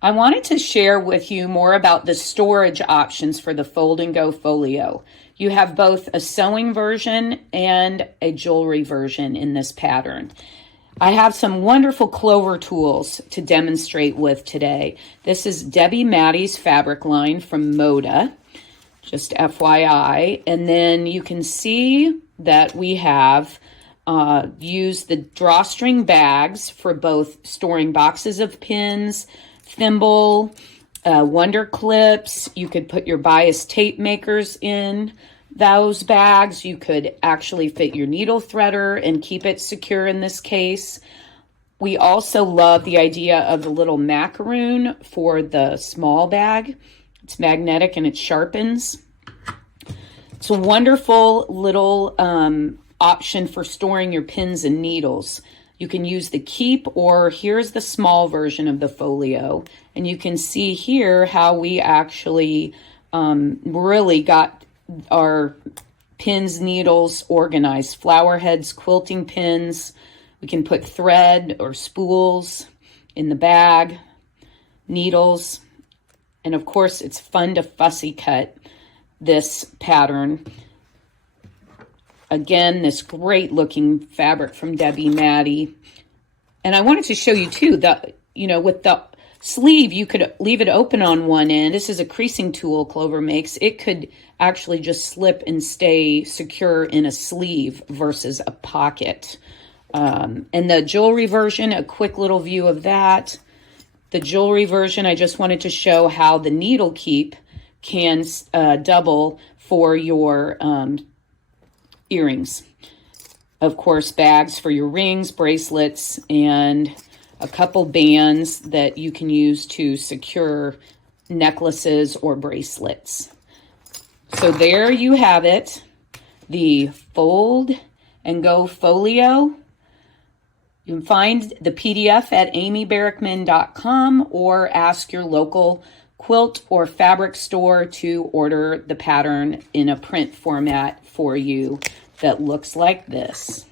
I wanted to share with you more about the storage options for the Fold and Go Folio. You have both a sewing version and a jewelry version in this pattern. I have some wonderful Clover tools to demonstrate with today. This is Debbie Maddy's fabric line from Moda, just FYI. And then you can see that we have used the drawstring bags for both storing boxes of pins, thimble, wonder clips. You could put your bias tape makers in those bags. You could actually fit your needle threader and keep it secure in this case. We also love the idea of the little macaroon for the small bag. It's magnetic and it sharpens. It's a wonderful little option for storing your pins and needles. You can use the keep, or here's the small version of the folio. And you can see here how we actually really got our pins, needles organized. Flower heads, quilting pins. We can put thread or spools in the bag, needles. And of course, it's fun to fussy cut this pattern. Again, this great looking fabric from Debbie Maddy. And I wanted to show you too that, with the sleeve, you could leave it open on one end. This is a creasing tool Clover makes. It could actually just slip and stay secure in a sleeve versus a pocket. And the jewelry version, a quick little view of that. The jewelry version, I just wanted to show how the needle keep can double for your earrings. Of course, bags for your rings, bracelets, and a couple bands that you can use to secure necklaces or bracelets. So there you have it, the Fold and Go Folio. You can find the PDF at amybarrickman.com or ask your local quilt or fabric store to order the pattern in a print format for you that looks like this.